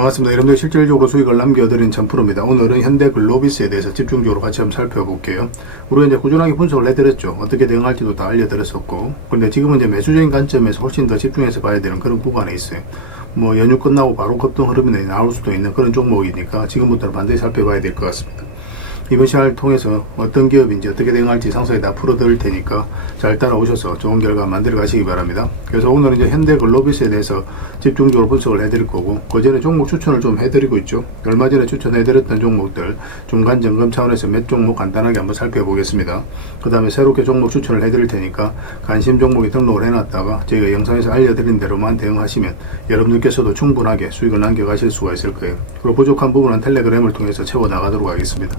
반갑습니다. 여러분들 실질적으로 수익을 남겨드린 전프로입니다. 오늘은 현대글로비스에 대해서 집중적으로 같이 한번 살펴볼게요. 우리가 이제 꾸준하게 분석을 해드렸죠. 어떻게 대응할지도 다 알려드렸었고, 근데 지금은 이제 매수적인 관점에서 훨씬 더 집중해서 봐야 되는 그런 구간에 있어요. 뭐 연휴 끝나고 바로 급등 흐름이 나올 수도 있는 그런 종목이니까 지금부터는 반드시 살펴봐야 될 것 같습니다. 이번 시간을 통해서 어떤 기업인지 어떻게 대응할지 상세히 다 풀어드릴 테니까 잘 따라오셔서 좋은 결과 만들어 가시기 바랍니다. 그래서 오늘은 이제 현대글로비스에 대해서 집중적으로 분석을 해드릴 거고, 그 전에 종목 추천을 좀 해드리고 있죠. 얼마 전에 추천해드렸던 종목들 중간 점검 차원에서 몇 종목 간단하게 한번 살펴보겠습니다. 그 다음에 새롭게 종목 추천을 해드릴 테니까 관심 종목에 등록을 해놨다가 저희가 영상에서 알려드린 대로만 대응하시면 여러분들께서도 충분하게 수익을 남겨가실 수가 있을 거예요. 그리고 부족한 부분은 텔레그램을 통해서 채워나가도록 하겠습니다.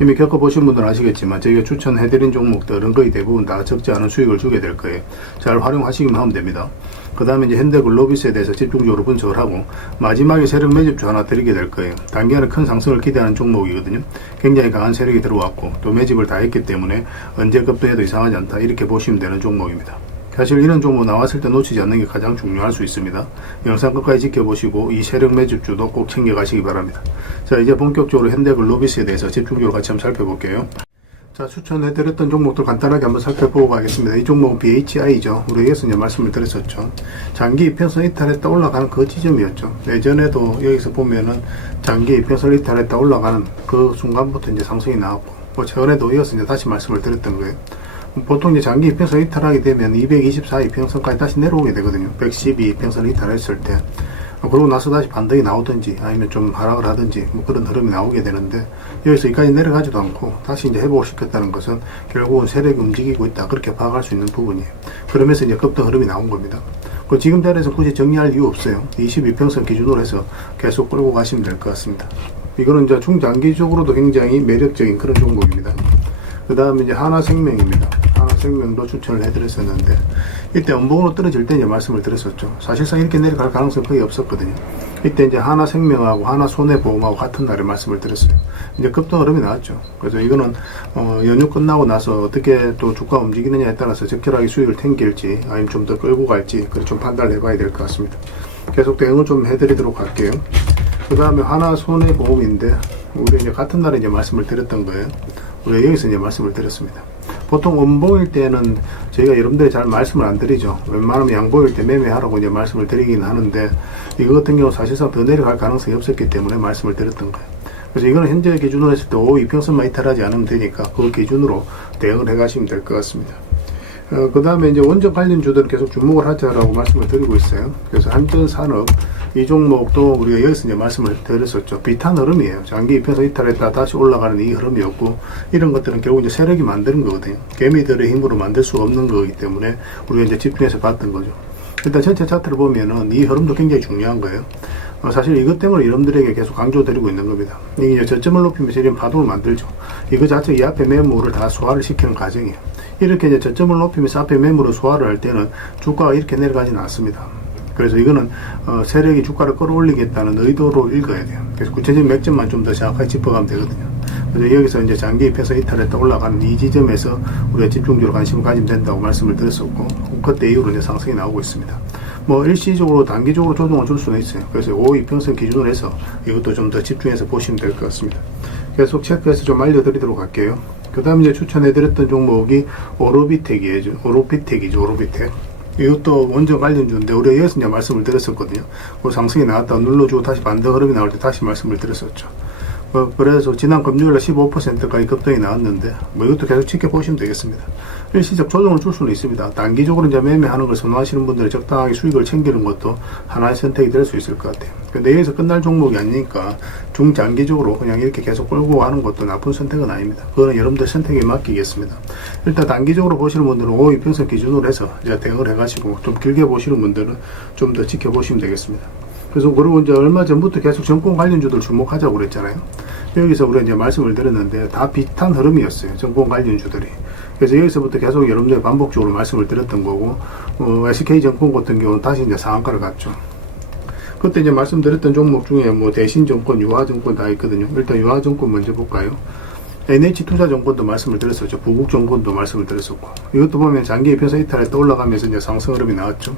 이미 겪어보신 분들은 아시겠지만 저희가 추천해드린 종목들은 거의 대부분 다 적지 않은 수익을 주게 될 거예요. 잘 활용하시기만 하면 됩니다. 그 다음에 이제 현대글로비스에 대해서 집중적으로 분석을 하고, 마지막에 세력 매집주 하나 드리게 될 거예요. 단기간에 큰 상승을 기대하는 종목이거든요. 굉장히 강한 세력이 들어왔고 또 매집을 다 했기 때문에 언제 급등해도 이상하지 않다, 이렇게 보시면 되는 종목입니다. 사실 이런 종목 나왔을 때 놓치지 않는 게 가장 중요할 수 있습니다. 영상 끝까지 지켜보시고 이 세력 매집주도 꼭 챙겨가시기 바랍니다. 자, 이제 본격적으로 현대글로비스에 대해서 집중적으로 같이 한번 살펴볼게요. 자, 추천해드렸던 종목들 간단하게 한번 살펴보고 가겠습니다. 이 종목은 BHI죠. 우리 여기서 이제 말씀을 드렸었죠. 장기 이평선 이탈했다 올라가는 그 지점이었죠. 예전에도 여기서 보면은 장기 이평선 이탈했다 올라가는 그 순간부터 이제 상승이 나왔고, 뭐 최근에도 이어서 이제 다시 말씀을 드렸던 거예요. 보통 이제 장기 이평선 이탈하게 되면 224 이평선까지 다시 내려오게 되거든요. 112 이평선 이탈했을 때. 그러고 나서 다시 반등이 나오든지 아니면 좀 하락을 하든지 뭐 그런 흐름이 나오게 되는데, 여기서 여기까지 내려가지도 않고 다시 이제 회복을 시켰다는 것은 결국은 세력이 움직이고 있다, 그렇게 파악할 수 있는 부분이에요. 그러면서 이제 급등 흐름이 나온 겁니다. 지금 자리에서 굳이 정리할 이유 없어요. 22평선 기준으로 해서 계속 끌고 가시면 될 것 같습니다. 이거는 이제 중장기적으로도 굉장히 매력적인 그런 종목입니다. 그 다음에 이제 하나생명입니다. 하나생명도 추천을 해드렸었는데, 이때 음봉으로 떨어질 때 이제 말씀을 드렸었죠. 사실상 이렇게 내려갈 가능성이 거의 없었거든요. 이때 이제 하나생명하고 하나손해보험하고 같은 날에 말씀을 드렸어요. 이제 급등 흐름이 나왔죠. 그래서 이거는 연휴 끝나고 나서 어떻게 또 주가 움직이느냐에 따라서 적절하게 수익을 챙길지 아니면 좀 더 끌고 갈지, 그걸 좀 판단을 해봐야 될 것 같습니다. 계속 대응을 좀 해드리도록 할게요. 그 다음에 하나손해보험인데, 우리 이제 같은 날에 이제 말씀을 드렸던 거예요. 우리 여기서 이제 말씀을 드렸습니다. 보통 음봉일 때는 저희가 여러분들이 잘 말씀을 안 드리죠. 웬만하면 양봉일 때 매매하라고 이제 말씀을 드리긴 하는데, 이거 같은 경우 사실상 더 내려갈 가능성이 없었기 때문에 말씀을 드렸던 거예요. 그래서 이거는 현재 기준으로 했을 때 5이평선만 이탈하지 않으면 되니까 그 기준으로 대응을 해 가시면 될 것 같습니다. 그 다음에 이제 원전 관련주들은 계속 주목을 하자라고 말씀을 드리고 있어요. 그래서 한전산업, 이 종목도 우리가 여기서 이제 말씀을 드렸었죠. 비탄 흐름이에요. 장기 이평선 이탈했다 다시 올라가는 이 흐름이었고, 이런 것들은 결국 이제 세력이 만드는 거거든요. 개미들의 힘으로 만들 수 없는 거기 때문에 우리가 이제 집중해서 봤던 거죠. 일단 전체 차트를 보면은 이 흐름도 굉장히 중요한 거예요. 사실 이것 때문에 여러분들에게 계속 강조드리고 있는 겁니다. 이게 저점을 높이면서 이런 파동을 만들죠. 이거 자체 이 앞에 매물을 다 소화를 시키는 과정이에요. 이렇게 이제 저점을 높이면서 앞에 매물을 소화를 할 때는 주가가 이렇게 내려가지는 않습니다. 그래서 이거는 세력이 주가를 끌어올리겠다는 의도로 읽어야 돼요. 그래서 구체적인 맥점만 좀 더 정확하게 짚어가면 되거든요. 그래서 여기서 이제 장기 입해서 이탈했다 올라가는 이 지점에서 우리가 집중적으로 관심을 가지면 된다고 말씀을 드렸었고, 그때 이후로 이제 상승이 나오고 있습니다. 뭐 일시적으로 단기적으로 조정을 줄 수는 있어요. 그래서 5이평선 기준으로 해서 이것도 좀 더 집중해서 보시면 될 것 같습니다. 계속 체크해서 좀 알려드리도록 할게요. 그 다음에 이제 추천해드렸던 종목이 오로비텍이죠. 오로비텍. 이것도 원전 관련주인데, 우리가 여기서 이제 말씀을 드렸었거든요. 그 상승이 나왔다가 눌러주고 다시 반등 흐름이 나올 때 다시 말씀을 드렸었죠. 그래서 지난 금요일에 15%까지 급등이 나왔는데, 뭐 이것도 계속 지켜보시면 되겠습니다. 일시적 조정을 줄 수는 있습니다. 단기적으로 이제 매매하는 걸 선호하시는 분들이 적당하게 수익을 챙기는 것도 하나의 선택이 될 수 있을 것 같아요. 근데 여기서 끝날 종목이 아니니까 중장기적으로 그냥 이렇게 계속 끌고 가는 것도 나쁜 선택은 아닙니다. 그거는 여러분들 선택에 맡기겠습니다. 일단 단기적으로 보시는 분들은 5이평선 기준으로 해서 이제 대응을 해가시고, 좀 길게 보시는 분들은 좀 더 지켜보시면 되겠습니다. 그래서 그리고 이제 얼마 전부터 계속 정권 관련주들 주목하자고 그랬잖아요. 여기서 우리가 이제 말씀을 드렸는데 다 비슷한 흐름이었어요. 정권 관련주들이. 그래서 여기서부터 계속 여러분들 반복적으로 말씀을 드렸던 거고, SK증권 같은 경우는 다시 이제 상한가를 갔죠. 그때 이제 말씀드렸던 종목 중에 뭐 대신증권, 유화증권 다 있거든요. 일단 유화증권 먼저 볼까요? NH투자증권도 말씀을 드렸었죠. 부국증권도 말씀을 드렸었고, 이것도 보면 장기 이평선 이탈에 또 올라가면서 이제 상승 흐름이 나왔죠.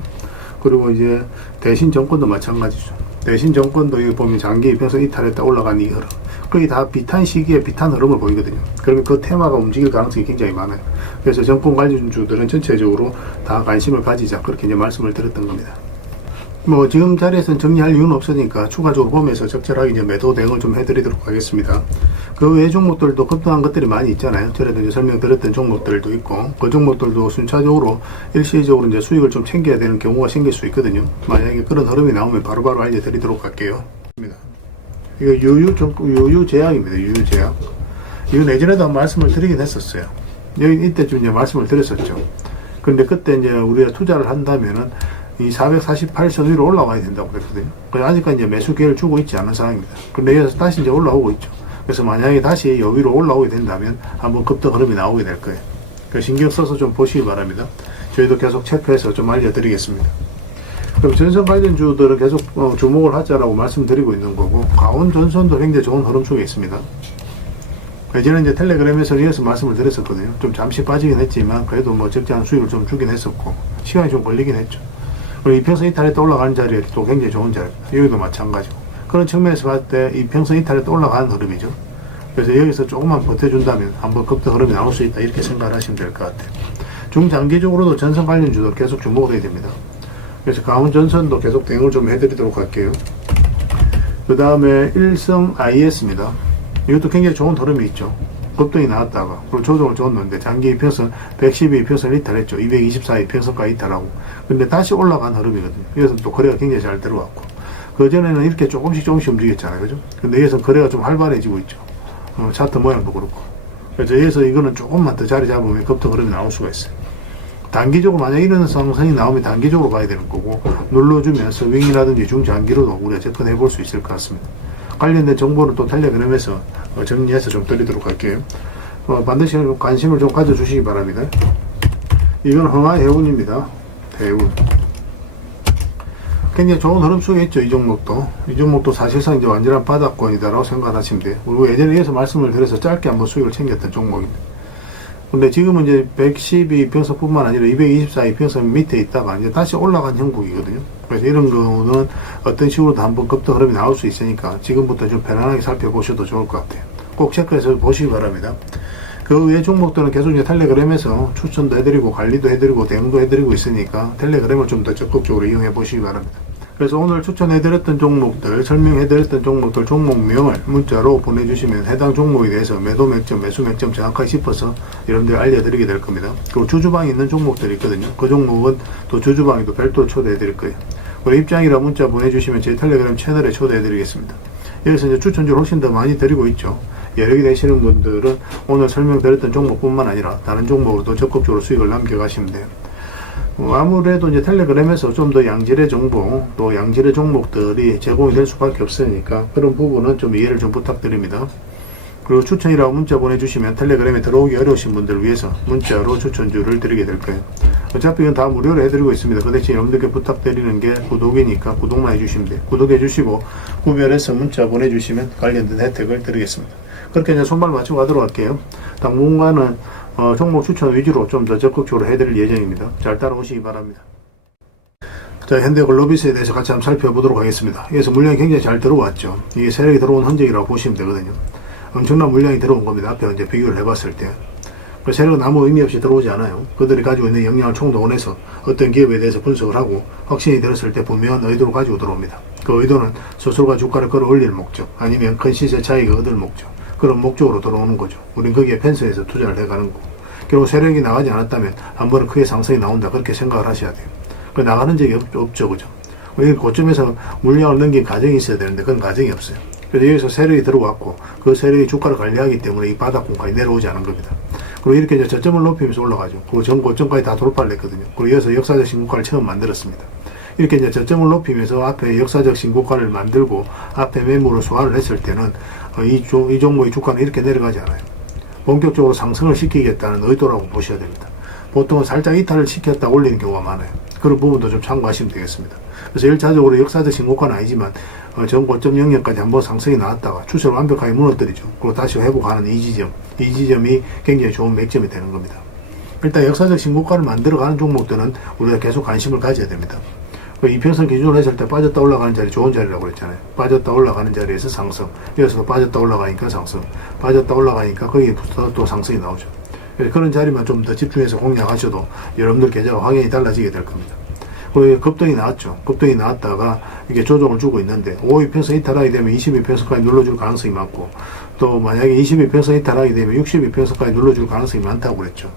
그리고 이제 대신증권도 마찬가지죠. 대신 정권도 여기 보면 장기 이평선 이탈했다 올라간 이 흐름, 거의 다 비탄 시기에 비탄 흐름을 보이거든요. 그러면 그 테마가 움직일 가능성이 굉장히 많아요. 그래서 정권 관련주들은 전체적으로 다 관심을 가지자, 그렇게 이제 말씀을 드렸던 겁니다. 뭐 지금 자리에서는 정리할 이유는 없으니까 추가적으로 보면서 적절하게 이제 매도 대응을 좀 해드리도록 하겠습니다. 그 외 종목들도 급등한 것들이 많이 있잖아요. 전에도 이제 설명드렸던 종목들도 있고, 그 종목들도 순차적으로 일시적으로 이제 수익을 좀 챙겨야 되는 경우가 생길 수 있거든요. 만약에 그런 흐름이 나오면 바로바로 알려드리도록 할게요. 이거 유유제약입니다. 유유제약. 이거 예전에도 한 말씀을 드리긴 했었어요. 여기 이때쯤 이제 말씀을 드렸었죠. 근데 그때 이제 우리가 투자를 한다면은 이 448선 위로 올라와야 된다고 그랬거든요. 그래서 아직까지 이제 매수 기회를 주고 있지 않은 상황입니다. 근데 여기서 다시 이제 올라오고 있죠. 그래서 만약에 다시 여기로 올라오게 된다면 한번 급등 흐름이 나오게 될 거예요. 그래서 신경 써서 좀 보시기 바랍니다. 저희도 계속 체크해서 좀 알려드리겠습니다. 그럼 전선 관련주들은 계속 주목을 하자라고 말씀드리고 있는 거고, 강원전선도 굉장히 좋은 흐름 속에 있습니다. 예전에 이제 텔레그램에서 이어서 말씀을 드렸었거든요. 좀 잠시 빠지긴 했지만 그래도 뭐 적지 않은 수익을 좀 주긴 했었고, 시간이 좀 걸리긴 했죠. 그리고 이평선 이탈에 또 올라가는 자리에 또 굉장히 좋은 자리입니다. 여기도 마찬가지고. 그런 측면에서 봤을 때 이평선 이탈에 또 올라가는 흐름이죠. 그래서 여기서 조금만 버텨준다면 한번 급등 흐름이 나올 수 있다, 이렇게 생각을 하시면 될 것 같아요. 중장기적으로도 전선 관련주도 계속 주목을 해야 됩니다. 그래서 강원전선도 계속 대응을 좀 해드리도록 할게요. 그 다음에 일성 IS입니다. 이것도 굉장히 좋은 흐름이 있죠. 급등이 나왔다가 그리고 조정을 줬는데 장기 이평선 112 이평선 이탈했죠. 224 이평선까지 이탈하고, 근데 다시 올라간 흐름이거든요. 여기서 또 거래가 굉장히 잘 들어왔고, 그전에는 이렇게 조금씩 움직였잖아요. 그죠? 근데 여기서 거래가 좀 활발해지고 있죠. 차트 모양도 그렇고. 그래서 여기서 이거는 조금만 더 자리 잡으면 급등 흐름이 나올 수가 있어요. 단기적으로 만약 이런 상승이 나오면 단기적으로 가야 되는 거고, 눌러주면서 윙이라든지 중장기로도 우리가 접근해 볼 수 있을 것 같습니다. 관련된 정보는 또 텔레그램에서 정리해서 좀 드리도록 할게요. 반드시 관심을 좀 가져주시기 바랍니다. 이건 흥하해운입니다. 해운. 굉장히 좋은 흐름 속에 있죠. 이 종목도 사실상 이제 완전한 바닥권이다라고 생각하시면 돼요. 우리가 예전에 이어서 말씀을 드려서 짧게 한번 수익을 챙겼던 종목입니다. 근데 지금은 이제 112 이평선뿐만 아니라 224 이평선 밑에 있다가 이제 다시 올라간 형국이거든요. 그래서 이런 거는 어떤 식으로도 한번 급등 흐름이 나올 수 있으니까 지금부터 좀 편안하게 살펴보셔도 좋을 것 같아요. 꼭 체크해서 보시기 바랍니다. 그 외 종목들은 계속 이제 텔레그램에서 추천도 해드리고 관리도 해드리고 대응도 해드리고 있으니까 텔레그램을 좀 더 적극적으로 이용해 보시기 바랍니다. 그래서 오늘 추천해드렸던 종목들, 설명해드렸던 종목들 종목명을 문자로 보내주시면 해당 종목에 대해서 매도 맥점, 매수 맥점 정확하게 짚어서 여러분들 알려드리게 될 겁니다. 그리고 주주방에 있는 종목들이 있거든요. 그 종목은 또 주주방에도 별도로 초대해드릴 거예요. 그리고 입장이라 문자 보내주시면 제 텔레그램 채널에 초대해드리겠습니다. 여기서 이제 추천주를 훨씬 더 많이 드리고 있죠. 여력이 되시는 분들은 오늘 설명드렸던 종목뿐만 아니라 다른 종목으로도 적극적으로 수익을 남겨가시면 돼요. 아무래도 이제 텔레그램에서 좀 더 양질의 정보, 또 양질의 종목들이 제공이 될 수밖에 없으니까 그런 부분은 좀 이해를 좀 부탁드립니다. 그리고 추천이라고 문자 보내주시면 텔레그램에 들어오기 어려우신 분들을 위해서 문자로 추천주를 드리게 될 거예요. 어차피 이건 다 무료로 해드리고 있습니다. 그 대신 여러분들께 부탁드리는 게 구독이니까 구독만 해주시면 돼요. 구독해주시고 구별해서 문자 보내주시면 관련된 혜택을 드리겠습니다. 그렇게 이제 손발 맞추고 가도록 할게요. 당분간은 종목 추천 위주로 좀 더 적극적으로 해드릴 예정입니다. 잘 따라오시기 바랍니다. 자, 현대글로비스에 대해서 같이 한번 살펴보도록 하겠습니다. 여기서 물량이 굉장히 잘 들어왔죠. 이게 세력이 들어온 흔적이라고 보시면 되거든요. 엄청난 물량이 들어온 겁니다. 앞에 이제 비교를 해봤을 때. 그 세력은 아무 의미 없이 들어오지 않아요. 그들이 가지고 있는 역량을 총동원해서 어떤 기업에 대해서 분석을 하고 확신이 들었을 때 분명한 의도를 가지고 들어옵니다. 그 의도는 스스로가 주가를 끌어올릴 목적, 아니면 큰 시세 차익을 얻을 목적, 그런 목적으로 들어오는 거죠. 우린 거기에 펜스해서 투자를 해가는 거고, 결국 세력이 나가지 않았다면 한 번은 크게 상승이 나온다, 그렇게 생각을 하셔야 돼요. 그 나가는 적이 없죠, 그죠? 고점에서 물량을 넘긴 가정이 있어야 되는데 그런 가정이 없어요. 그래서 여기서 세력이 들어왔고 그 세력이 주가를 관리하기 때문에 이 바닥권까지 내려오지 않은 겁니다. 그리고 이렇게 이제 저점을 높이면서 올라가죠. 그리고 전 고점까지 다 돌파를 했거든요. 그리고 여기서 역사적 신고가를 처음 만들었습니다. 이렇게 이제 저점을 높이면서 앞에 역사적 신고가를 만들고 앞에 매물을 소화를 했을 때는 이 종목의 주가는 이렇게 내려가지 않아요. 본격적으로 상승을 시키겠다는 의도라고 보셔야 됩니다. 보통은 살짝 이탈을 시켰다 올리는 경우가 많아요. 그런 부분도 좀 참고하시면 되겠습니다. 그래서 1차적으로 역사적 신고가는 아니지만 전 고점 영역까지 한번 상승이 나왔다가 추세를 완벽하게 무너뜨리죠. 그리고 다시 회복하는 이 지점이 굉장히 좋은 맥점이 되는 겁니다. 일단 역사적 신고가를 만들어가는 종목들은 우리가 계속 관심을 가져야 됩니다. 그 이평선 기준으로 했을 때 빠졌다 올라가는 자리 좋은 자리라고 그랬잖아요. 빠졌다 올라가는 자리에서 상승, 여기서도 빠졌다 올라가니까 상승, 빠졌다 올라가니까 거기부터 또 상승이 나오죠. 그런 자리만 좀 더 집중해서 공략하셔도 여러분들 계좌가 확연히 달라지게 될 겁니다. 급등이 나왔죠. 급등이 나왔다가 이게 조정을 주고 있는데 5이평선 이탈하게 되면 22평선까지 눌러줄 가능성이 많고, 또 만약에 22평선 이탈하게 되면 62평선까지 눌러줄 가능성이 많다고 그랬죠.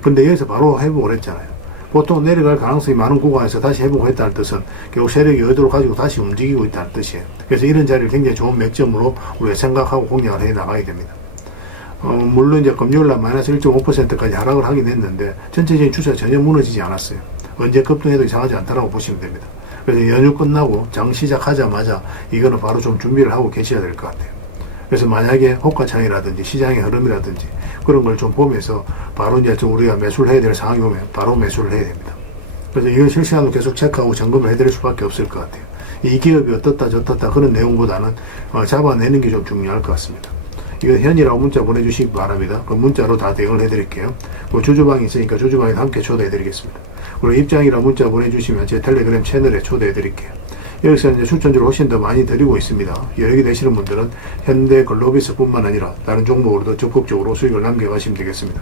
근데 여기서 바로 회복을 했잖아요. 보통 내려갈 가능성이 많은 구간에서 다시 회복을 했다는 뜻은 결국 세력이 의도를 가지고 다시 움직이고 있다는 뜻이에요. 그래서 이런 자리를 굉장히 좋은 맥점으로 우리가 생각하고 공략을 해 나가야 됩니다. 물론 이제 금요일날 마이너스 1.5%까지 하락을 하긴 했는데 전체적인 추세가 전혀 무너지지 않았어요. 언제 급등해도 이상하지 않다라고 보시면 됩니다. 그래서 연휴 끝나고 장 시작하자마자 이거는 바로 좀 준비를 하고 계셔야 될 것 같아요. 그래서 만약에 호가창이라든지 시장의 흐름이라든지 그런 걸 좀 보면서 바로 이제 좀 우리가 매수를 해야 될 상황이 오면 바로 매수를 해야 됩니다. 그래서 이건 실시간으로 계속 체크하고 점검을 해드릴 수밖에 없을 것 같아요. 이 기업이 어떻다 저떻다 그런 내용보다는 잡아내는 게 좀 중요할 것 같습니다. 이거 현이라고 문자 보내주시기 바랍니다. 그 문자로 다 대응을 해드릴게요. 그 주주방이 있으니까 주주방에도 함께 초대해드리겠습니다. 그리고 입장이라고 문자 보내주시면 제 텔레그램 채널에 초대해드릴게요. 여기서 이제 추천주를 훨씬 더 많이 드리고 있습니다. 여력이 되시는 분들은 현대 글로비스 뿐만 아니라 다른 종목으로도 적극적으로 수익을 남겨가시면 되겠습니다.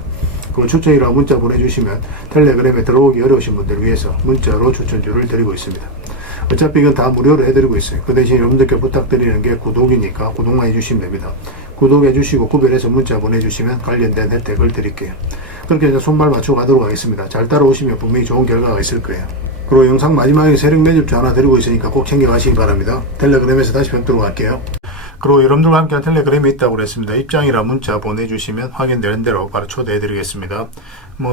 그리고 추천이라고 문자 보내주시면 텔레그램에 들어오기 어려우신 분들 위해서 문자로 추천주를 드리고 있습니다. 어차피 이건 다 무료로 해드리고 있어요. 그 대신 여러분들께 부탁드리는 게 구독이니까 구독만 해주시면 됩니다. 구독해주시고 구별해서 문자 보내주시면 관련된 혜택을 드릴게요. 그렇게 이제 손발 맞추고 가도록 하겠습니다. 잘 따라오시면 분명히 좋은 결과가 있을 거예요. 그리고 영상 마지막에 세력 매집주 하나 드리고 있으니까 꼭 챙겨가시기 바랍니다. 텔레그램에서 다시 뵙도록 할게요. 그리고 여러분들과 함께한 텔레그램이 있다고 그랬습니다. 입장이라 문자 보내주시면 확인되는 대로 바로 초대해드리겠습니다.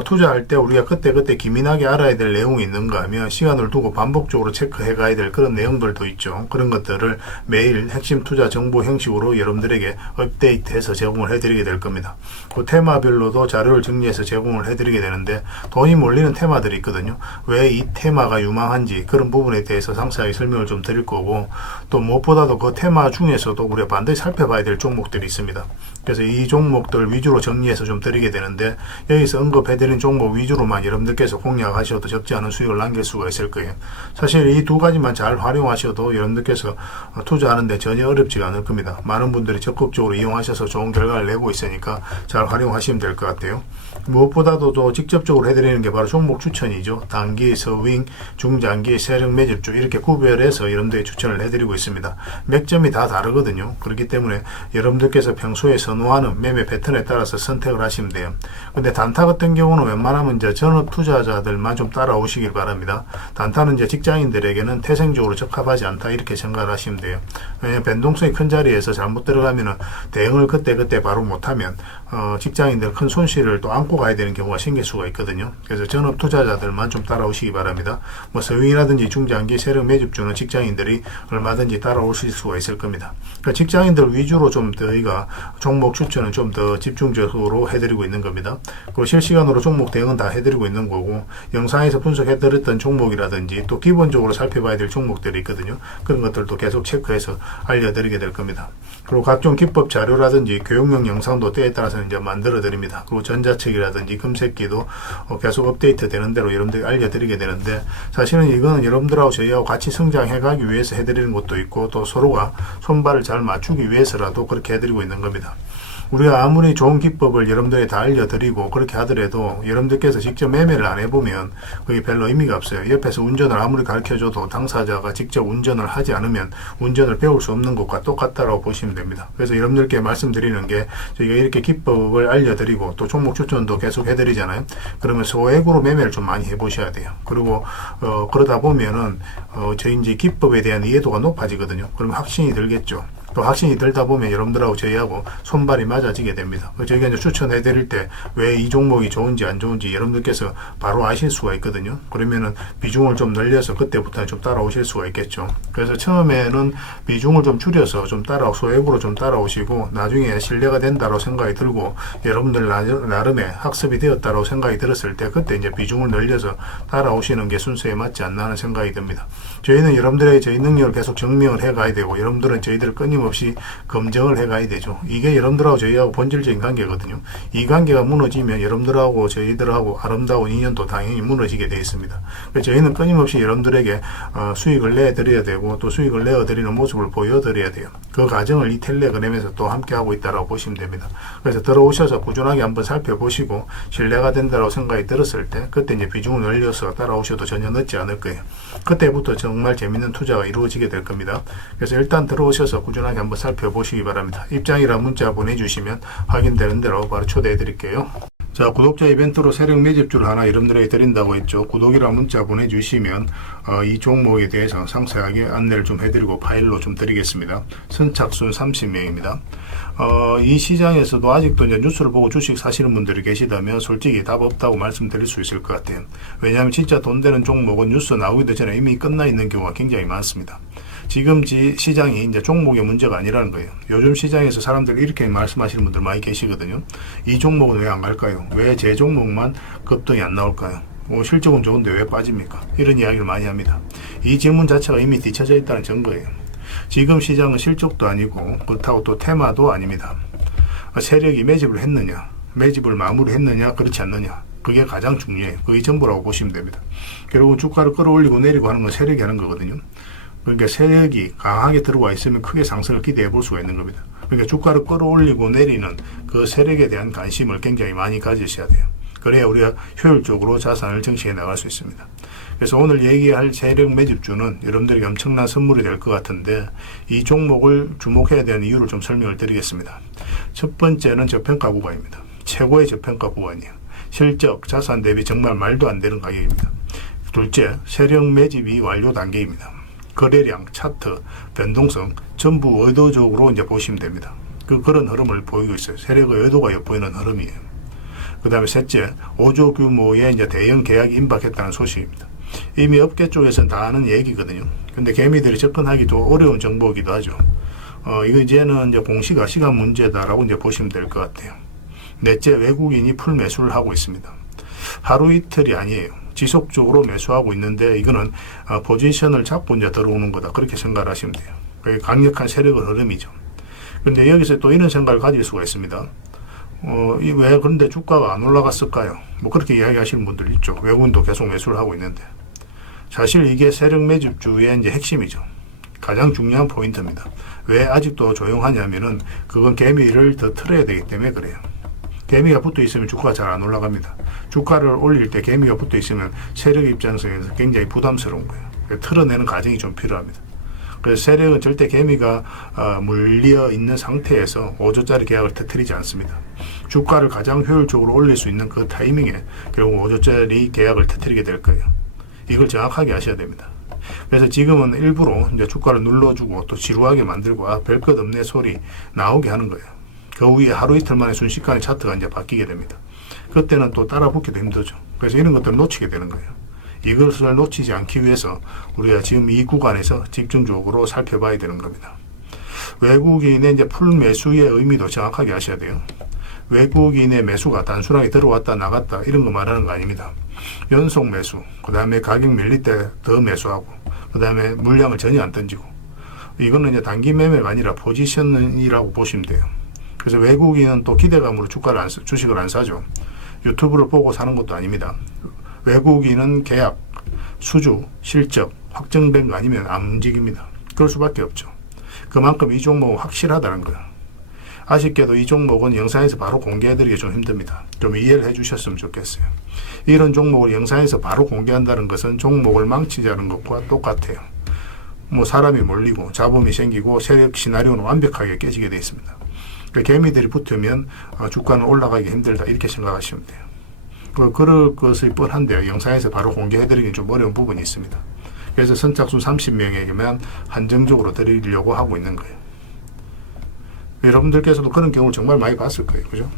투자할 때 우리가 그때 기민하게 알아야 될 내용이 있는가 하면 시간을 두고 반복적으로 체크해 가야 될 그런 내용들도 있죠. 그런 것들을 매일 핵심 투자 정보 형식으로 여러분들에게 업데이트해서 제공을 해드리게 될 겁니다. 그 테마별로도 자료를 정리해서 제공을 해드리게 되는데 돈이 몰리는 테마들이 있거든요. 왜 이 테마가 유망한지 그런 부분에 대해서 상세하게 설명을 좀 드릴 거고, 또 무엇보다도 그 테마 중에서도 우리가 반드시 살펴봐야 될 종목들이 있습니다. 그래서 이 종목들 위주로 정리해서 좀 드리게 되는데, 여기서 언급해드린 종목 위주로만 여러분들께서 공략하셔도 적지 않은 수익을 남길 수가 있을 거예요. 사실 이 두 가지만 잘 활용하셔도 여러분들께서 투자하는데 전혀 어렵지가 않을 겁니다. 많은 분들이 적극적으로 이용하셔서 좋은 결과를 내고 있으니까 잘 활용하시면 될 것 같아요. 무엇보다도 또 직접적으로 해드리는 게 바로 종목 추천이죠. 단기, 서윙, 중장기, 세력 매집주 이렇게 구별해서 여러분들에게 추천을 해드리고 있습니다. 맥점이 다 다르거든요. 그렇기 때문에 여러분들께서 평소에 선호하는 매매 패턴에 따라서 선택을 하시면 돼요. 근데 단타 같은 경우는 웬만하면 이제 전업 투자자들만 좀 따라오시길 바랍니다. 단타는 이제 직장인들에게는 태생적으로 적합하지 않다 이렇게 생각을 하시면 돼요. 왜냐하면 변동성이 큰 자리에서 잘못 들어가면은 대응을 그때 바로 못하면 직장인들 큰 손실을 또 안고 가야 되는 경우가 생길 수가 있거든요. 그래서 전업 투자자들만 좀 따라오시기 바랍니다. 서윙이라든지 중장기 세력 매집주는 직장인들이 얼마든지 따라오실 수가 있을 겁니다. 그러니까 직장인들 위주로 좀 저희가 종목 추천은 좀 더 집중적으로 해드리고 있는 겁니다. 그리고 실시간으로 종목 대응은 다 해드리고 있는 거고, 영상에서 분석해드렸던 종목이라든지 또 기본적으로 살펴봐야 될 종목들이 있거든요. 그런 것들도 계속 체크해서 알려드리게 될 겁니다. 그리고 각종 기법 자료라든지 교육용 영상도 때에 따라서 이제 만들어 드립니다. 그리고 전자책이라든지 금색기도 계속 업데이트 되는 대로 여러분들이 알려드리게 되는데, 사실은 이거는 여러분들하고 저희하고 같이 성장해 가기 위해서 해드리는 것도 있고, 또 서로가 손발을 잘 맞추기 위해서라도 그렇게 해드리고 있는 겁니다. 우리가 아무리 좋은 기법을 여러분들에 다 알려드리고 그렇게 하더라도 여러분들께서 직접 매매를 안 해보면 그게 별로 의미가 없어요. 옆에서 운전을 아무리 가르쳐줘도 당사자가 직접 운전을 하지 않으면 운전을 배울 수 없는 것과 똑같다라고 보시면 됩니다. 그래서 여러분들께 말씀드리는 게, 저희가 이렇게 기법을 알려드리고 또 종목 추천도 계속 해드리잖아요. 그러면 소액으로 매매를 좀 많이 해보셔야 돼요. 그리고 그러다 보면은 저희 이제 기법에 대한 이해도가 높아지거든요. 그러면 확신이 들겠죠. 또 확신이 들다 보면 여러분들하고 저희하고 손발이 맞아지게 됩니다. 저희가 이제 추천해 드릴 때 왜 이 종목이 좋은지 안 좋은지 여러분들께서 바로 아실 수가 있거든요. 그러면은 비중을 좀 늘려서 그때부터 좀 따라오실 수가 있겠죠. 그래서 처음에는 비중을 좀 줄여서 좀 소액으로 좀 따라오시고, 나중에 신뢰가 된다고 생각이 들고 여러분들 나름의 학습이 되었다고 생각이 들었을 때 그때 이제 비중을 늘려서 따라오시는 게 순서에 맞지 않나 하는 생각이 듭니다. 저희는 여러분들의 저희 능력을 계속 증명을 해 가야 되고, 여러분들은 저희들을 끊임없이 끊임없이 검증을 해가야 되죠. 이게 여러분들하고 저희하고 본질적인 관계거든요. 이 관계가 무너지면 여러분들하고 저희들하고 아름다운 인연도 당연히 무너지게 되어 있습니다. 그래서 저희는 끊임없이 여러분들에게 수익을 내드려야 되고 또 수익을 내어드리는 모습을 보여드려야 돼요. 그 과정을 이 텔레그램에서 또 함께 하고 있다고 보시면 됩니다. 그래서 들어오셔서 꾸준하게 한번 살펴보시고 신뢰가 된다고 생각이 들었을 때 그때 이제 비중을 늘려서 따라오셔도 전혀 늦지 않을 거예요. 그때부터 정말 재밌는 투자가 이루어지게 될 겁니다. 그래서 일단 들어오셔서 꾸준하게 한번 살펴보시기 바랍니다. 입장이랑 문자 보내주시면 확인되는 대로 바로 초대해 드릴게요. 자, 구독자 이벤트로 세력 매집주를 하나 여러분들에게 드린다고 했죠. 구독이랑 문자 보내주시면 이 종목에 대해서 상세하게 안내를 좀 해드리고 파일로 좀 드리겠습니다. 선착순 30명입니다. 이 시장에서도 아직도 이제 뉴스를 보고 주식 사시는 분들이 계시다면 솔직히 답 없다고 말씀드릴 수 있을 것 같아요. 왜냐하면 진짜 돈 되는 종목은 뉴스 나오기도 전에 이미 끝나 있는 경우가 굉장히 많습니다. 지금 시장이 이제 종목의 문제가 아니라는 거예요. 요즘 시장에서 사람들이 이렇게 말씀하시는 분들 많이 계시거든요. 이 종목은 왜 안 갈까요? 왜 제 종목만 급등이 안 나올까요? 실적은 좋은데 왜 빠집니까? 이런 이야기를 많이 합니다. 이 질문 자체가 이미 뒤쳐져 있다는 증거예요. 지금 시장은 실적도 아니고 그렇다고 또 테마도 아닙니다. 세력이 매집을 했느냐, 매집을 마무리했느냐, 그렇지 않느냐. 그게 가장 중요해요. 그게 전부라고 보시면 됩니다. 결국은 주가를 끌어올리고 내리고 하는 건 세력이 하는 거거든요. 그러니까 세력이 강하게 들어와 있으면 크게 상승을 기대해 볼 수가 있는 겁니다. 그러니까 주가를 끌어올리고 내리는 그 세력에 대한 관심을 굉장히 많이 가지셔야 돼요. 그래야 우리가 효율적으로 자산을 정치해 나갈 수 있습니다. 그래서 오늘 얘기할 세력 매집주는 여러분들에게 엄청난 선물이 될 것 같은데 이 종목을 주목해야 되는 이유를 좀 설명을 드리겠습니다. 첫 번째는 저평가 구간입니다. 최고의 저평가 구간이에요. 실적, 자산 대비 정말 말도 안 되는 가격입니다. 둘째, 세력 매집이 완료 단계입니다. 거래량, 차트, 변동성 전부 의도적으로 이제 보시면 됩니다. 그런 흐름을 보이고 있어요. 세력의 의도가 엿보이는 흐름이에요. 그 다음에 셋째, 5조 규모의 이제 대형 계약이 임박했다는 소식입니다. 이미 업계 쪽에서는 다 아는 얘기거든요. 근데 개미들이 접근하기 좀 어려운 정보이기도 하죠. 이거 이제는 이제 공시가 시간 문제다라고 이제 보시면 될 것 같아요. 넷째, 외국인이 풀 매수를 하고 있습니다. 하루 이틀이 아니에요. 지속적으로 매수하고 있는데 이거는 포지션을 잡고 이제 들어오는 거다. 그렇게 생각을 하시면 돼요. 그게 강력한 세력의 흐름이죠. 근데 여기서 또 이런 생각을 가질 수가 있습니다. 왜 그런데 주가가 안 올라갔을까요? 뭐 그렇게 이야기하시는 분들 있죠. 외국인도 계속 매수를 하고 있는데. 사실 이게 세력 매집주의 이제 핵심이죠. 가장 중요한 포인트입니다. 왜 아직도 조용하냐면은 그건 개미를 더 틀어야 되기 때문에 그래요. 개미가 붙어 있으면 주가가 잘 안 올라갑니다. 주가를 올릴 때 개미가 붙어 있으면 세력 입장에서 굉장히 부담스러운 거예요. 틀어내는 과정이 좀 필요합니다. 그래서 세력은 절대 개미가 물려 있는 상태에서 5조짜리 계약을 터뜨리지 않습니다. 주가를 가장 효율적으로 올릴 수 있는 그 타이밍에 결국 5조짜리 계약을 터뜨리게 될 거예요. 이걸 정확하게 아셔야 됩니다. 그래서 지금은 일부러 이제 주가를 눌러주고 또 지루하게 만들고 별 것 없네 소리 나오게 하는 거예요. 그 위에 하루 이틀 만에 순식간에 차트가 이제 바뀌게 됩니다. 그때는 또 따라 붙기도 힘들죠. 그래서 이런 것들을 놓치게 되는 거예요. 이것을 놓치지 않기 위해서 우리가 지금 이 구간에서 집중적으로 살펴봐야 되는 겁니다. 외국인의 이제 풀 매수의 의미도 정확하게 아셔야 돼요. 외국인의 매수가 단순하게 들어왔다 나갔다 이런 거 말하는 거 아닙니다. 연속 매수, 그 다음에 가격 밀릴 때 더 매수하고, 그 다음에 물량을 전혀 안 던지고, 이거는 이제 단기 매매가 아니라 포지션이라고 보시면 돼요. 그래서 외국인은 또 기대감으로 주식을 안 사죠. 유튜브를 보고 사는 것도 아닙니다. 외국인은 계약, 수주, 실적, 확정된 거 아니면 안 움직입니다. 그럴 수밖에 없죠. 그만큼 이 종목은 확실하다는 거예요. 아쉽게도 이 종목은 영상에서 바로 공개해드리기 좀 힘듭니다. 좀 이해를 해주셨으면 좋겠어요. 이런 종목을 영상에서 바로 공개한다는 것은 종목을 망치자는 것과 똑같아요. 뭐 사람이 몰리고 잡음이 생기고 세력 시나리오는 완벽하게 깨지게 되어 있습니다. 그러니까 개미들이 붙으면 주가는 올라가기 힘들다 이렇게 생각하시면 돼요. 그럴 것이 뻔한데요. 영상에서 바로 공개해드리기 좀 어려운 부분이 있습니다. 그래서 선착순 30명에게만 한정적으로 드리려고 하고 있는 거예요. 여러분들께서도 그런 경우를 정말 많이 봤을 거예요. 그죠?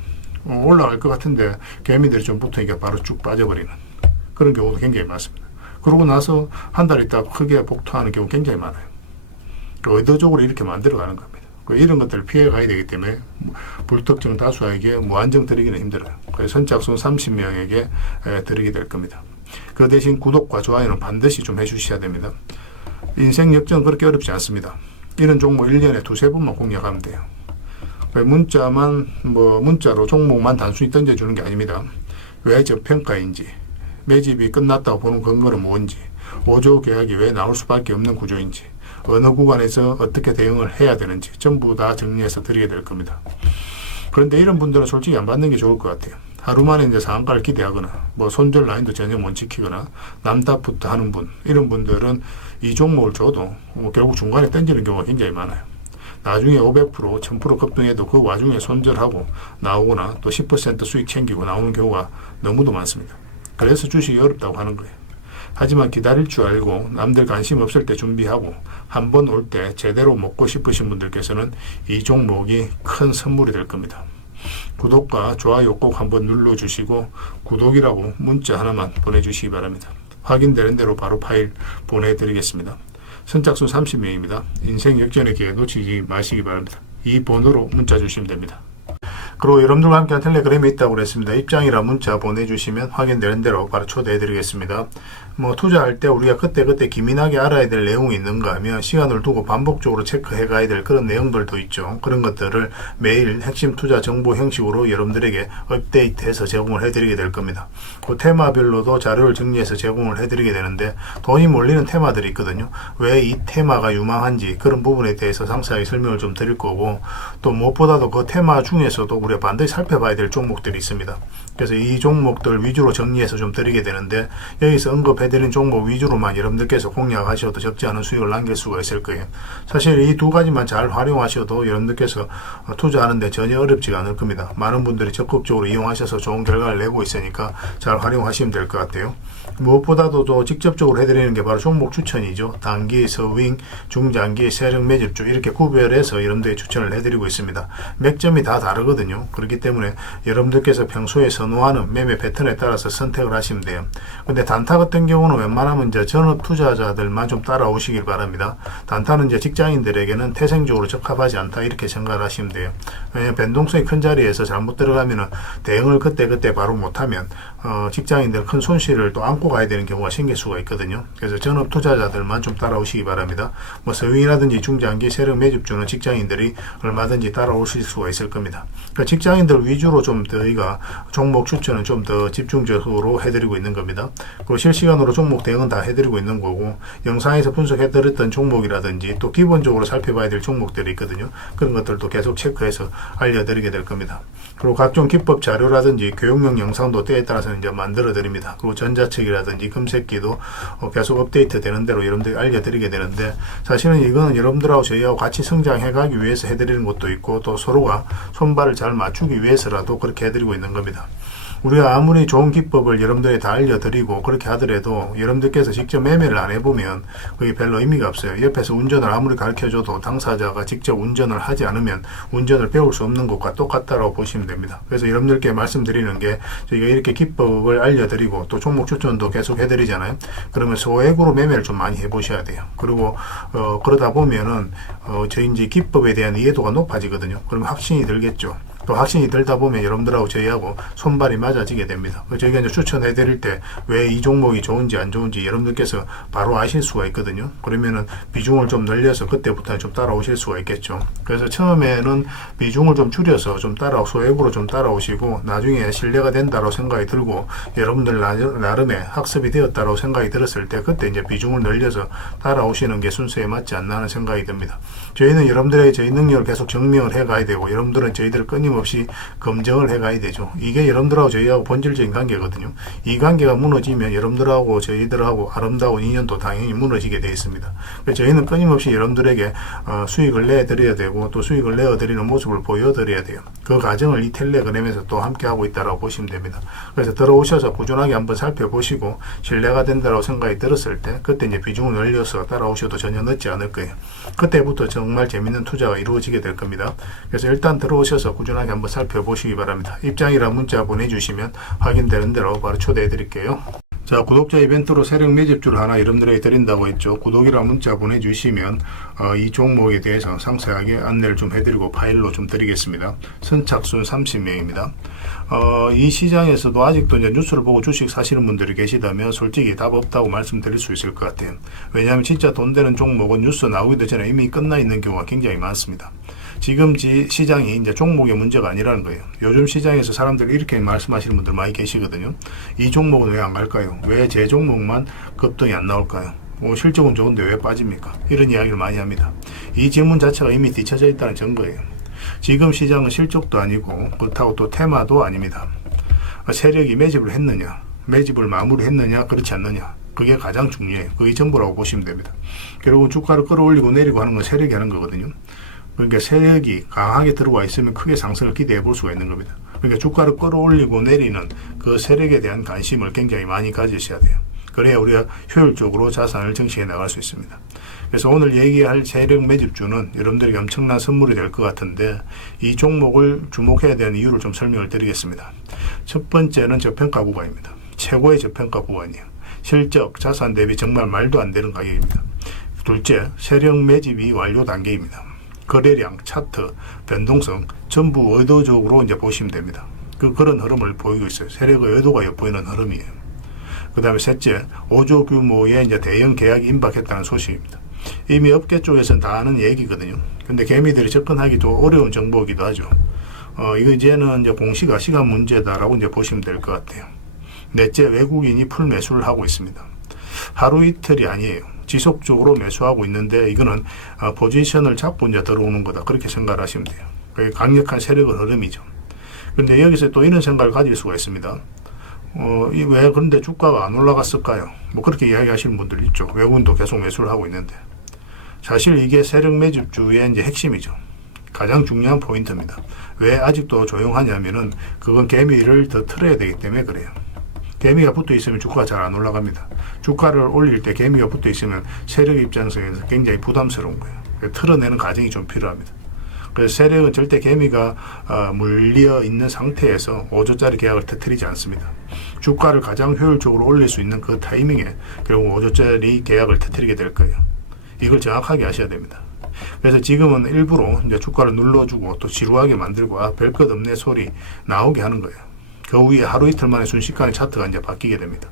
올라갈 것 같은데 개미들이 좀 붙으니까 바로 쭉 빠져버리는 그런 경우도 굉장히 많습니다. 그러고 나서 한 달 있다가 크게 복토하는 경우 굉장히 많아요. 의도적으로 이렇게 만들어가는 겁니다. 이런 것들을 피해가야 되기 때문에 불특정 다수에게 무한정 드리기는 힘들어요. 그래서 선착순 30명에게 드리게 될 겁니다. 그 대신 구독과 좋아요는 반드시 좀 해주셔야 됩니다. 인생 역전은 그렇게 어렵지 않습니다. 이런 종목 1년에 두세 번만 공략하면 돼요. 문자로 종목만 단순히 던져주는 게 아닙니다. 왜 저평가인지, 매집이 끝났다고 보는 근거는 뭔지, 5조 계약이 왜 나올 수밖에 없는 구조인지, 어느 구간에서 어떻게 대응을 해야 되는지 전부 다 정리해서 드리게 될 겁니다. 그런데 이런 분들은 솔직히 안 받는 게 좋을 것 같아요. 하루 만에 이제 상한가를 기대하거나 손절 라인도 전혀 못 지키거나 남답부터 하는 분, 이런 분들은 이 종목을 줘도 결국 중간에 던지는 경우가 굉장히 많아요. 나중에 500%, 1000% 급등해도 그 와중에 손절하고 나오거나 또 10% 수익 챙기고 나오는 경우가 너무도 많습니다. 그래서 주식이 어렵다고 하는 거예요. 하지만 기다릴 줄 알고 남들 관심 없을 때 준비하고 한 번 올 때 제대로 먹고 싶으신 분들께서는 이 종목이 큰 선물이 될 겁니다. 구독과 좋아요 꼭 한번 눌러주시고 구독이라고 문자 하나만 보내주시기 바랍니다. 확인되는 대로 바로 파일 보내드리겠습니다. 선착순 30명입니다. 인생 역전의 기회 놓치지 마시기 바랍니다. 이 번호로 문자 주시면 됩니다. 그리고 여러분들과 함께한 텔레그램이 있다고 그랬습니다. 입장이라 문자 보내주시면 확인되는 대로 바로 초대해드리겠습니다. 투자할 때 우리가 그때 기민하게 알아야 될 내용이 있는가 하면 시간을 두고 반복적으로 체크해 가야 될 그런 내용들도 있죠. 그런 것들을 매일 핵심 투자 정보 형식으로 여러분들에게 업데이트해서 제공을 해드리게 될 겁니다. 그 테마별로도 자료를 정리해서 제공을 해드리게 되는데 돈이 몰리는 테마들이 있거든요. 왜 이 테마가 유망한지 그런 부분에 대해서 상세하게 설명을 좀 드릴 거고, 또 무엇보다도 그 테마 중에서도 우리가 반드시 살펴봐야 될 종목들이 있습니다. 그래서 이 종목들 위주로 정리해서 좀 드리게 되는데, 여기서 언급해드린 종목 위주로만 여러분들께서 공략하셔도 적지 않은 수익을 남길 수가 있을 거예요. 사실 이 두 가지만 잘 활용하셔도 여러분들께서 투자하는데 전혀 어렵지가 않을 겁니다. 많은 분들이 적극적으로 이용하셔서 좋은 결과를 내고 있으니까 잘 활용하시면 될 것 같아요. 무엇보다도 또 직접적으로 해드리는 게 바로 종목 추천이죠. 단기, 서윙, 중장기, 세력 매집주 이렇게 구별해서 여러분들에게 추천을 해드리고 있습니다. 맥점이 다 다르거든요. 그렇기 때문에 여러분들께서 평소에 선호하는 매매 패턴에 따라서 선택을 하시면 돼요. 근데 단타 같은 경우는 웬만하면 이제 전업 투자자들만 좀 따라오시길 바랍니다. 단타는 이제 직장인들에게는 태생적으로 적합하지 않다 이렇게 생각을 하시면 돼요. 왜냐하면 변동성이 큰 자리에서 잘못 들어가면 대응을 그때 바로 못하면 직장인들 큰 손실을 또 안고 가야 되는 경우가 생길 수가 있거든요. 그래서 전업 투자자들만 좀 따라오시기 바랍니다. 서윙이라든지 중장기 세력 매집주는 직장인들이 얼마든지 따라오실 수가 있을 겁니다. 그러니까 직장인들 위주로 좀 저희가 종목 추천은 좀 더 집중적으로 해드리고 있는 겁니다. 그리고 실시간으로 종목 대응은 다 해드리고 있는 거고, 영상에서 분석해드렸던 종목이라든지 또 기본적으로 살펴봐야 될 종목들이 있거든요. 그런 것들도 계속 체크해서 알려드리게 될 겁니다. 그리고 각종 기법 자료라든지 교육용 영상도 때에 따라서 이제 만들어 드립니다. 그리고 전자책이라든지 검색기도 계속 업데이트 되는 대로 여러분들이 알려드리게 되는데, 사실은 이거는 여러분들하고 저희하고 같이 성장해 가기 위해서 해드리는 것도 있고, 또 서로가 손발을 잘 맞추기 위해서라도 그렇게 해드리고 있는 겁니다. 우리가 아무리 좋은 기법을 여러분들이 다 알려드리고 그렇게 하더라도 여러분들께서 직접 매매를 안 해보면 그게 별로 의미가 없어요. 옆에서 운전을 아무리 가르쳐줘도 당사자가 직접 운전을 하지 않으면 운전을 배울 수 없는 것과 똑같다고 보시면 됩니다. 그래서 여러분들께 말씀드리는 게, 저희가 이렇게 기법을 알려드리고 또 종목 추천도 계속 해드리잖아요. 그러면 소액으로 매매를 좀 많이 해보셔야 돼요. 그리고 그러다 보면은 저희 이제 기법에 대한 이해도가 높아지거든요. 그러면 확신이 들겠죠. 또 확신이 들다 보면 여러분들하고 저희하고 손발이 맞아지게 됩니다. 저희가 이제 추천해 드릴 때 왜 이 종목이 좋은지 안 좋은지 여러분들께서 바로 아실 수가 있거든요. 그러면은 비중을 좀 늘려서 그때부터는 좀 따라오실 수가 있겠죠. 그래서 처음에는 비중을 좀 줄여서 좀 소액으로 좀 따라오시고, 나중에 신뢰가 된다고 생각이 들고 여러분들 나름의 학습이 되었다고 생각이 들었을 때 그때 이제 비중을 늘려서 따라오시는 게 순서에 맞지 않나 하는 생각이 듭니다. 저희는 여러분들의 저희 능력을 계속 증명을 해 가야 되고, 여러분들은 저희들을 끊임없이 검증을 해 가야 되죠. 이게 여러분들하고 저희하고 본질적인 관계거든요. 이 관계가 무너지면 여러분들하고 저희들하고 아름다운 인연도 당연히 무너지게 되어 있습니다. 그래서 저희는 끊임없이 여러분들에게 수익을 내드려야 되고, 또 수익을 내어드리는 모습을 보여드려야 돼요. 그 과정을 이 텔레그램에서 또 함께 하고 있다고 보시면 됩니다. 그래서 들어오셔서 꾸준하게 한번 살펴보시고 신뢰가 된다고 생각이 들었을 때 그때 이제 비중을 늘려서 따라오셔도 전혀 늦지 않을 거예요. 그때부터 정말 재밌는 투자가 이루어지게 될 겁니다. 그래서 일단 들어오셔서 꾸준하게 한번 살펴보시기 바랍니다. 입장이랑 문자 보내주시면 확인되는 대로 바로 초대해 드릴게요. 자, 구독자 이벤트로 세력 매집주를 하나 여러분들에게 드린다고 했죠. 구독이라 문자 보내주시면 이 종목에 대해서 상세하게 안내를 좀 해드리고 파일로 좀 드리겠습니다. 선착순 30명입니다. 이 시장에서도 아직도 이제 뉴스를 보고 주식 사시는 분들이 계시다면 솔직히 답 없다고 말씀드릴 수 있을 것 같아요. 왜냐하면 진짜 돈 되는 종목은 뉴스 나오기도 전에 이미 끝나 있는 경우가 굉장히 많습니다. 지금 시장이 이제 종목의 문제가 아니라는 거예요. 요즘 시장에서 사람들이 이렇게 말씀하시는 분들 많이 계시거든요. 이 종목은 왜 안 갈까요? 왜 제 종목만 급등이 안 나올까요? 실적은 좋은데 왜 빠집니까? 이런 이야기를 많이 합니다. 이 질문 자체가 이미 뒤쳐져 있다는 증거예요. 지금 시장은 실적도 아니고 그렇다고 또 테마도 아닙니다. 세력이 매집을 했느냐, 매집을 마무리했느냐, 그렇지 않느냐, 그게 가장 중요해요. 그게 전부라고 보시면 됩니다. 결국은 주가를 끌어올리고 내리고 하는 건 세력이 하는 거거든요. 그러니까 세력이 강하게 들어와 있으면 크게 상승을 기대해 볼 수가 있는 겁니다. 그러니까 주가를 끌어올리고 내리는 그 세력에 대한 관심을 굉장히 많이 가지셔야 돼요. 그래야 우리가 효율적으로 자산을 정치해 나갈 수 있습니다. 그래서 오늘 얘기할 세력 매집주는 여러분들에게 엄청난 선물이 될 것 같은데 이 종목을 주목해야 되는 이유를 좀 설명을 드리겠습니다. 첫 번째는 저평가 구간입니다. 최고의 저평가 구간이에요. 실적, 자산 대비 정말 말도 안 되는 가격입니다. 둘째, 세력 매집이 완료 단계입니다. 거래량, 차트, 변동성 전부 의도적으로 이제 보시면 됩니다. 그런 흐름을 보이고 있어요. 세력의 의도가 엿보이는 흐름이에요. 그 다음에 셋째, 5조 규모의 이제 대형 계약이 임박했다는 소식입니다. 이미 업계 쪽에서는 다 아는 얘기거든요. 근데 개미들이 접근하기 좀 어려운 정보이기도 하죠. 이거 이제는 이제 공시가 시간 문제다라고 이제 보시면 될 것 같아요. 넷째, 외국인이 풀 매수를 하고 있습니다. 하루 이틀이 아니에요. 지속적으로 매수하고 있는데 이거는 포지션을 잡고 이제 들어오는 거다. 그렇게 생각을 하시면 돼요. 그게 강력한 세력의 흐름이죠. 근데 여기서 또 이런 생각을 가질 수가 있습니다. 왜 그런데 주가가 안 올라갔을까요? 뭐 그렇게 이야기하시는 분들 있죠. 외국인도 계속 매수를 하고 있는데. 사실 이게 세력 매집주의 이제 핵심이죠. 가장 중요한 포인트입니다. 왜 아직도 조용하냐면은 그건 개미를 더 틀어야 되기 때문에 그래요. 개미가 붙어 있으면 주가가 잘 안 올라갑니다. 주가를 올릴 때 개미가 붙어 있으면 세력 입장에서 굉장히 부담스러운 거예요. 틀어내는 과정이 좀 필요합니다. 그래서 세력은 절대 개미가 물려 있는 상태에서 5조짜리 계약을 터뜨리지 않습니다. 주가를 가장 효율적으로 올릴 수 있는 그 타이밍에 결국 5조짜리 계약을 터뜨리게 될 거예요. 이걸 정확하게 아셔야 됩니다. 그래서 지금은 일부러 이제 주가를 눌러주고 또 지루하게 만들고 별 것 없네 소리 나오게 하는 거예요. 그 후에 하루 이틀 만에 순식간에 차트가 이제 바뀌게 됩니다.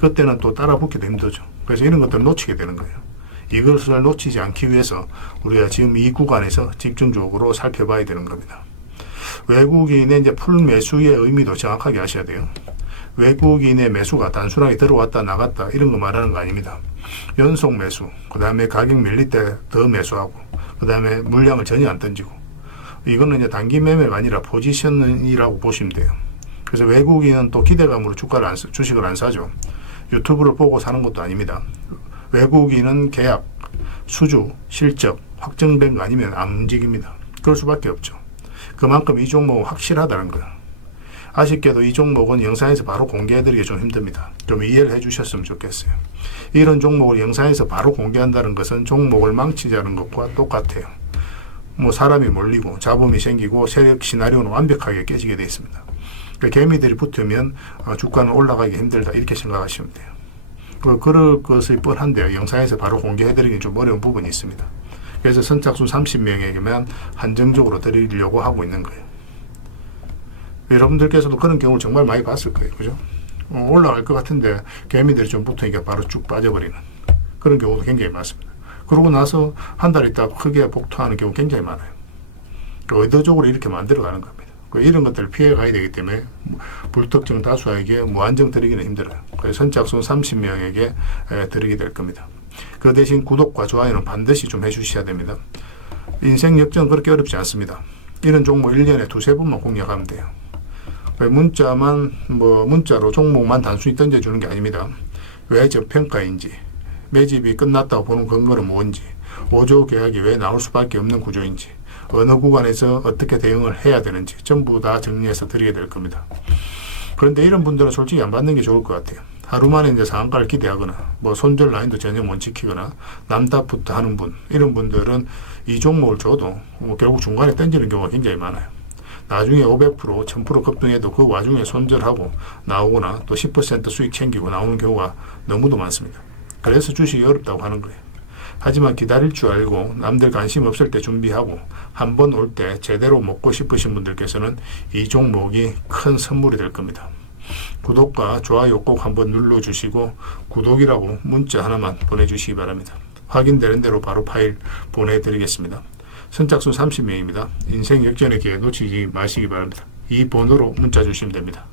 그때는 또 따라 붙기도 힘들죠. 그래서 이런 것들을 놓치게 되는 거예요. 이것을 놓치지 않기 위해서 우리가 지금 이 구간에서 집중적으로 살펴봐야 되는 겁니다. 외국인의 이제 풀 매수의 의미도 정확하게 아셔야 돼요. 외국인의 매수가 단순하게 들어왔다 나갔다 이런 거 말하는 거 아닙니다. 연속 매수, 그 다음에 가격 밀릴 때 더 매수하고, 그 다음에 물량을 전혀 안 던지고, 이거는 이제 단기 매매가 아니라 포지션이라고 보시면 돼요. 그래서 외국인은 또 기대감으로 주식을 안 사죠. 유튜브를 보고 사는 것도 아닙니다. 외국인은 계약, 수주, 실적, 확정된 거 아니면 안 움직입니다. 그럴 수밖에 없죠. 그만큼 이 종목은 확실하다는 거예요. 아쉽게도 이 종목은 영상에서 바로 공개해드리기 좀 힘듭니다. 좀 이해를 해주셨으면 좋겠어요. 이런 종목을 영상에서 바로 공개한다는 것은 종목을 망치자는 것과 똑같아요. 뭐 사람이 몰리고 자본이 생기고 세력 시나리오는 완벽하게 깨지게 되어 있습니다. 그러니까 개미들이 붙으면 주가는 올라가기 힘들다 이렇게 생각하시면 돼요. 그럴 것이 뻔한데요. 영상에서 바로 공개해드리기 좀 어려운 부분이 있습니다. 그래서 선착순 30명에게만 한정적으로 드리려고 하고 있는 거예요. 여러분들께서도 그런 경우를 정말 많이 봤을 거예요. 그죠? 올라갈 것 같은데 개미들이 좀 붙으니까 바로 쭉 빠져버리는 그런 경우도 굉장히 많습니다. 그러고 나서 한 달 있다가 크게 복토하는 경우 굉장히 많아요. 의도적으로 이렇게 만들어가는 겁니다. 이런 것들을 피해 가야 되기 때문에 불특정 다수에게 무한정 드리기는 힘들어요. 그래서 선착순 30명에게 드리게 될 겁니다. 그 대신 구독과 좋아요는 반드시 좀 해주셔야 됩니다. 인생 역전 그렇게 어렵지 않습니다. 이런 종목 1년에 두세 번만 공략하면 돼요. 문자로 종목만 단순히 던져주는 게 아닙니다. 왜 저평가인지, 매집이 끝났다고 보는 근거는 뭔지, 5조 계약이 왜 나올 수밖에 없는 구조인지, 어느 구간에서 어떻게 대응을 해야 되는지 전부 다 정리해서 드리게 될 겁니다. 그런데 이런 분들은 솔직히 안 받는 게 좋을 것 같아요. 하루 만에 이제 상한가를 기대하거나 손절 라인도 전혀 못 지키거나 남답부터 하는 분, 이런 분들은 이 종목을 줘도 결국 중간에 던지는 경우가 굉장히 많아요. 나중에 500%, 1000% 급등해도 그 와중에 손절하고 나오거나 또 10% 수익 챙기고 나오는 경우가 너무도 많습니다. 그래서 주식이 어렵다고 하는 거예요. 하지만 기다릴 줄 알고 남들 관심 없을 때 준비하고 한 번 올 때 제대로 먹고 싶으신 분들께서는 이 종목이 큰 선물이 될 겁니다. 구독과 좋아요 꼭 한번 눌러주시고 구독이라고 문자 하나만 보내주시기 바랍니다. 확인되는 대로 바로 파일 보내드리겠습니다. 선착순 30명입니다. 인생 역전의 기회 놓치지 마시기 바랍니다. 이 번호로 문자 주시면 됩니다.